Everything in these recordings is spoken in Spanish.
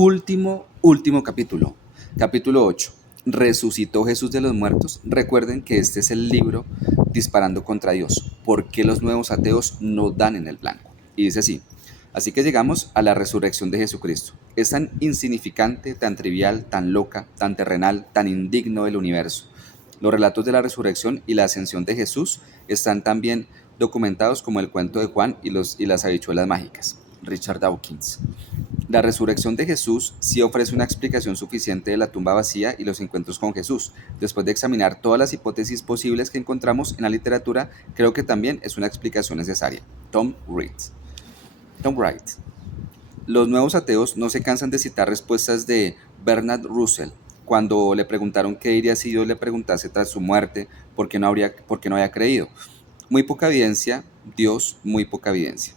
Último capítulo. Capítulo 8. ¿Resucitó Jesús de los muertos? Recuerden que este es el libro disparando contra Dios. ¿Por qué los nuevos ateos no dan en el blanco? Y dice así. Así que llegamos a la resurrección de Jesucristo. Es tan insignificante, tan trivial, tan loca, tan terrenal, tan indigno del universo. Los relatos de la resurrección y la ascensión de Jesús están tan bien documentados como el cuento de Juan y las habichuelas mágicas. Richard Dawkins. La resurrección de Jesús sí ofrece una explicación suficiente de la tumba vacía y los encuentros con Jesús. Después de examinar todas las hipótesis posibles que encontramos en la literatura, creo que también es una explicación necesaria. Tom Wright. Los nuevos ateos no se cansan de citar respuestas de Bernard Russell cuando le preguntaron qué diría si Dios le preguntase tras su muerte por qué no había creído. Muy poca evidencia, Dios, muy poca evidencia.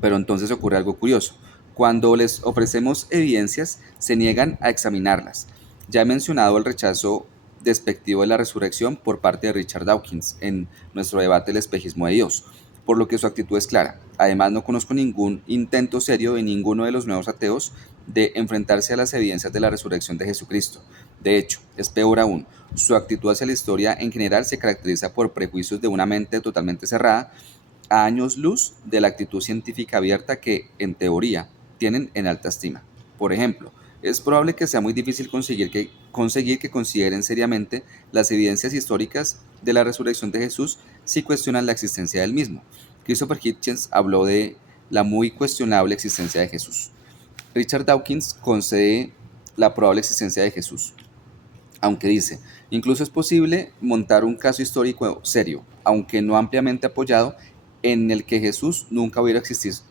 Pero entonces ocurre algo curioso. Cuando les ofrecemos evidencias, se niegan a examinarlas. Ya he mencionado el rechazo despectivo de la resurrección por parte de Richard Dawkins en nuestro debate del espejismo de Dios, por lo que su actitud es clara. Además, no conozco ningún intento serio de ninguno de los nuevos ateos de enfrentarse a las evidencias de la resurrección de Jesucristo. De hecho, es peor aún, su actitud hacia la historia en general se caracteriza por prejuicios de una mente totalmente cerrada a años luz de la actitud científica abierta que, en teoría, tienen en alta estima. Por ejemplo, es probable que sea muy difícil conseguir que consideren seriamente las evidencias históricas de la resurrección de Jesús si cuestionan la existencia del mismo. Christopher Hitchens habló de la muy cuestionable existencia de Jesús. Richard Dawkins concede la probable existencia de Jesús, aunque dice, incluso es posible montar un caso histórico serio, aunque no ampliamente apoyado, en el que Jesús nunca hubiera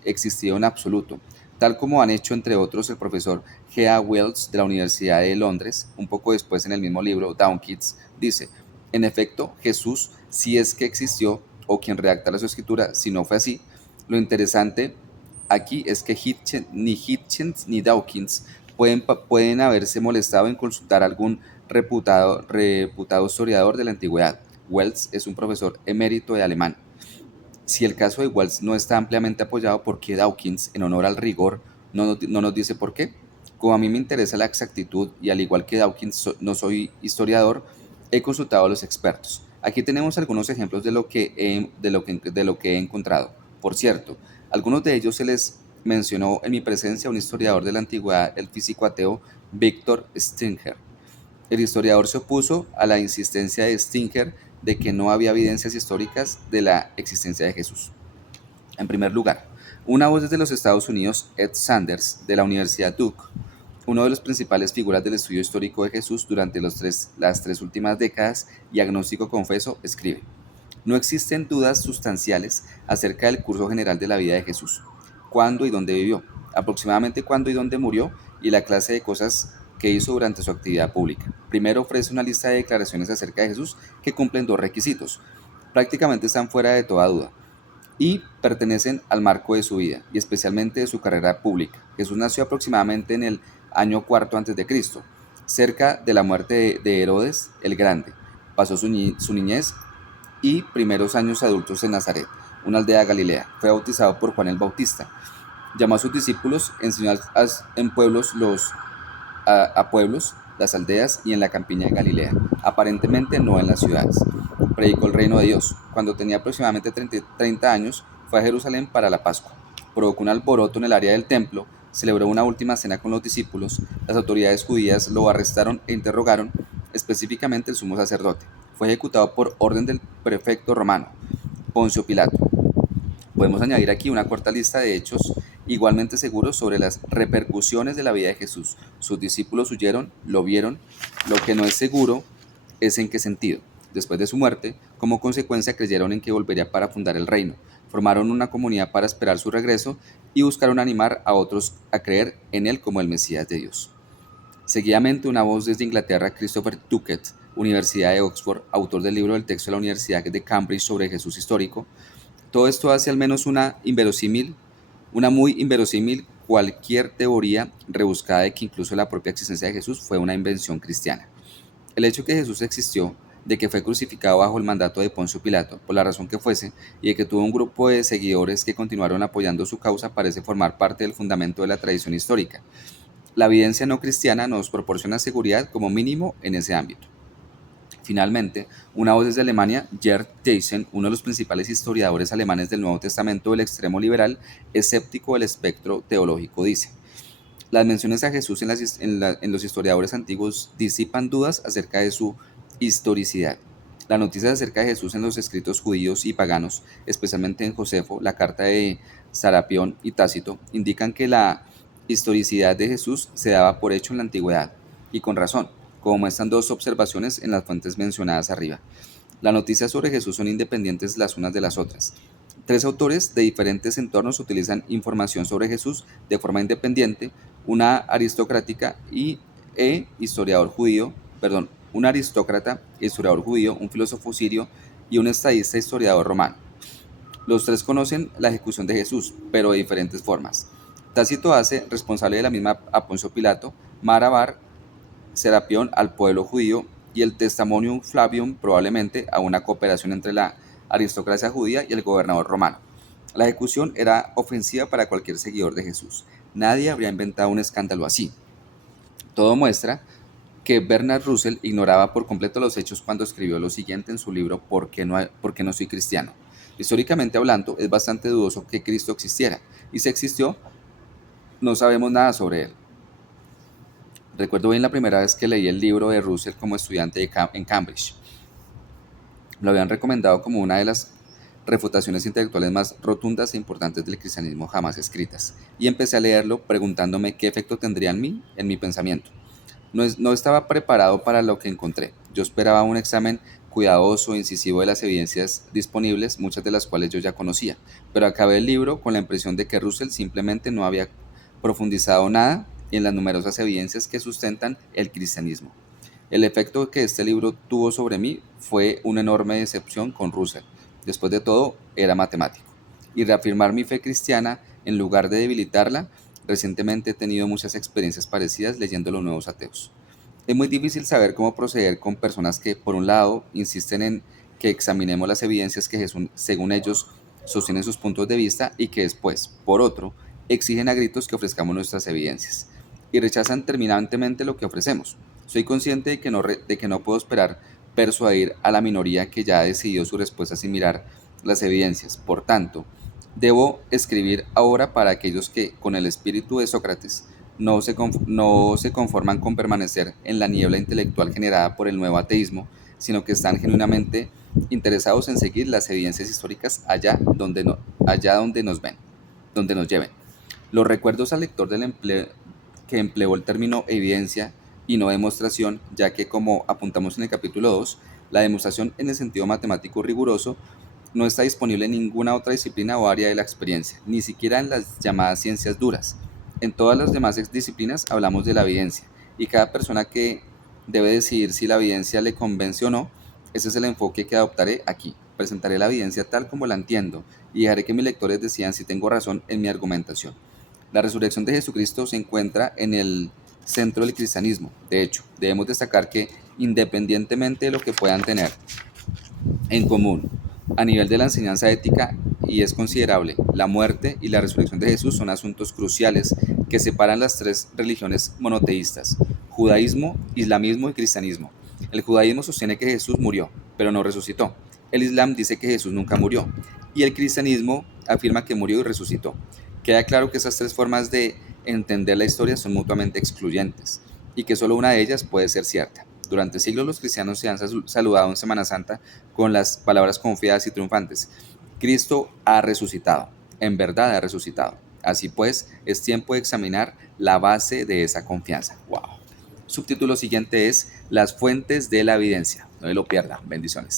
existido en absoluto, tal como han hecho entre otros el profesor G. A. Wells de la Universidad de Londres. Un poco después en el mismo libro, Dawkins dice, en efecto, Jesús si es que existió, o quien redactara su escritura si no fue así. Lo interesante aquí es que ni Hitchens ni Dawkins pueden haberse molestado en consultar a algún reputado historiador de la antigüedad. Wells es un profesor emérito de alemán. Si el caso de Wells no está ampliamente apoyado, ¿por qué Dawkins, en honor al rigor, no nos dice por qué? Como a mí me interesa la exactitud y al igual que Dawkins no soy historiador, he consultado a los expertos. Aquí tenemos algunos ejemplos de lo que he encontrado. Por cierto, algunos de ellos se les mencionó en mi presencia a un historiador de la antigüedad, el físico ateo Victor Stinger. El historiador se opuso a la insistencia de Stinger de que no había evidencias históricas de la existencia de Jesús. En primer lugar, una voz desde los Estados Unidos, Ed Sanders, de la Universidad Duke, uno de los principales figuras del estudio histórico de Jesús durante las tres últimas décadas y agnóstico confeso, escribe: no existen dudas sustanciales acerca del curso general de la vida de Jesús, cuándo y dónde vivió, aproximadamente cuándo y dónde murió y la clase de cosas que hizo durante su actividad pública. Primero ofrece una lista de declaraciones acerca de Jesús que cumplen dos requisitos. Prácticamente están fuera de toda duda y pertenecen al marco de su vida y especialmente de su carrera pública. Jesús nació aproximadamente en el año cuarto antes de Cristo, cerca de la muerte de Herodes el Grande. Pasó su niñez y primeros años adultos en Nazaret, una aldea de Galilea. Fue bautizado por Juan el Bautista. Llamó a sus discípulos, enseñó en pueblos a pueblos, las aldeas y en la campiña de Galilea, aparentemente no en las ciudades. Predicó el reino de Dios. Cuando tenía aproximadamente 30 años, fue a Jerusalén para la Pascua. Provocó un alboroto en el área del templo, celebró una última cena con los discípulos, las autoridades judías lo arrestaron e interrogaron, específicamente el sumo sacerdote. Fue ejecutado por orden del prefecto romano, Poncio Pilato. Podemos añadir aquí una corta lista de hechos igualmente seguros sobre las repercusiones de la vida de Jesús. Sus discípulos huyeron, lo vieron. Lo que no es seguro es en qué sentido. Después de su muerte, como consecuencia creyeron en que volvería para fundar el reino. Formaron una comunidad para esperar su regreso y buscaron animar a otros a creer en él como el Mesías de Dios. Seguidamente, una voz desde Inglaterra, Christopher Tuckett, Universidad de Oxford, autor del libro del texto de la Universidad de Cambridge sobre Jesús histórico. Todo esto hace al menos una muy inverosímil cualquier teoría rebuscada de que incluso la propia existencia de Jesús fue una invención cristiana. El hecho de que Jesús existió, de que fue crucificado bajo el mandato de Poncio Pilato, por la razón que fuese, y de que tuvo un grupo de seguidores que continuaron apoyando su causa, parece formar parte del fundamento de la tradición histórica. La evidencia no cristiana nos proporciona seguridad como mínimo en ese ámbito. Finalmente, una voz desde Alemania, Gerd Theissen, uno de los principales historiadores alemanes del Nuevo Testamento del extremo liberal, escéptico del espectro teológico, dice: las menciones a Jesús en los historiadores antiguos disipan dudas acerca de su historicidad. Las noticias acerca de Jesús en los escritos judíos y paganos, especialmente en Josefo, la carta de Serapión y Tácito, indican que la historicidad de Jesús se daba por hecho en la antigüedad, y con razón, como muestran dos observaciones en las fuentes mencionadas arriba. Las noticias sobre Jesús son independientes las unas de las otras. Tres autores de diferentes entornos utilizan información sobre Jesús de forma independiente: una aristocrática historiador judío, un aristócrata, historiador judío, un filósofo sirio y un estadista historiador romano. Los tres conocen la ejecución de Jesús, pero de diferentes formas. Tácito hace responsable de la misma a Poncio Pilato, Marabar, Serapión al pueblo judío y el Testimonium Flavium probablemente a una cooperación entre la aristocracia judía y el gobernador romano. La ejecución era ofensiva para cualquier seguidor de Jesús. Nadie habría inventado un escándalo así. Todo muestra que Bernard Russell ignoraba por completo los hechos cuando escribió lo siguiente en su libro ¿Por qué no soy cristiano? Históricamente hablando, es bastante dudoso que Cristo existiera, y si existió, no sabemos nada sobre él. Recuerdo bien la primera vez que leí el libro de Russell como estudiante en Cambridge. Lo habían recomendado como una de las refutaciones intelectuales más rotundas e importantes del cristianismo jamás escritas, y empecé a leerlo preguntándome qué efecto tendría en mi pensamiento. No estaba preparado para lo que encontré. Yo esperaba un examen cuidadoso e incisivo de las evidencias disponibles, muchas de las cuales yo ya conocía, pero acabé el libro con la impresión de que Russell simplemente no había profundizado nada en las numerosas evidencias que sustentan el cristianismo. El efecto que este libro tuvo sobre mí fue una enorme decepción con Russell. Después de todo, era matemático. Y reafirmar mi fe cristiana en lugar de debilitarla. Recientemente he tenido muchas experiencias parecidas leyendo los nuevos ateos. Es muy difícil saber cómo proceder con personas que, por un lado, insisten en que examinemos las evidencias que según ellos sostienen sus puntos de vista, y que después, por otro, exigen a gritos que ofrezcamos nuestras evidencias y rechazan terminantemente lo que ofrecemos. Soy consciente de que no puedo esperar persuadir a la minoría que ya ha decidido su respuesta sin mirar las evidencias. Por tanto, debo escribir ahora para aquellos que, con el espíritu de Sócrates, no se conforman con permanecer en la niebla intelectual generada por el nuevo ateísmo, sino que están genuinamente interesados en seguir las evidencias históricas allá donde nos lleven. Los recuerdos al lector que empleó el término evidencia y no demostración, ya que, como apuntamos en el capítulo 2, la demostración en el sentido matemático riguroso no está disponible en ninguna otra disciplina o área de la experiencia, ni siquiera en las llamadas ciencias duras. En todas las demás disciplinas hablamos de la evidencia, y cada persona que debe decidir si la evidencia le convence o no. Ese es el enfoque que adoptaré aquí. Presentaré la evidencia tal como la entiendo y dejaré que mis lectores decidan si tengo razón en mi argumentación. La resurrección de Jesucristo se encuentra en el centro del cristianismo. De hecho, debemos destacar que, independientemente de lo que puedan tener en común a nivel de la enseñanza ética, y es considerable, la muerte y la resurrección de Jesús son asuntos cruciales que separan las tres religiones monoteístas: judaísmo, islamismo y cristianismo. El judaísmo sostiene que Jesús murió, pero no resucitó. El islam dice que Jesús nunca murió, y el cristianismo afirma que murió y resucitó. Queda claro que esas tres formas de entender la historia son mutuamente excluyentes, y que solo una de ellas puede ser cierta. Durante siglos los cristianos se han saludado en Semana Santa con las palabras confiadas y triunfantes: Cristo ha resucitado, en verdad ha resucitado. Así pues, es tiempo de examinar la base de esa confianza. ¡Wow! Subtítulo siguiente es Las fuentes de la evidencia. No me lo pierda. Bendiciones.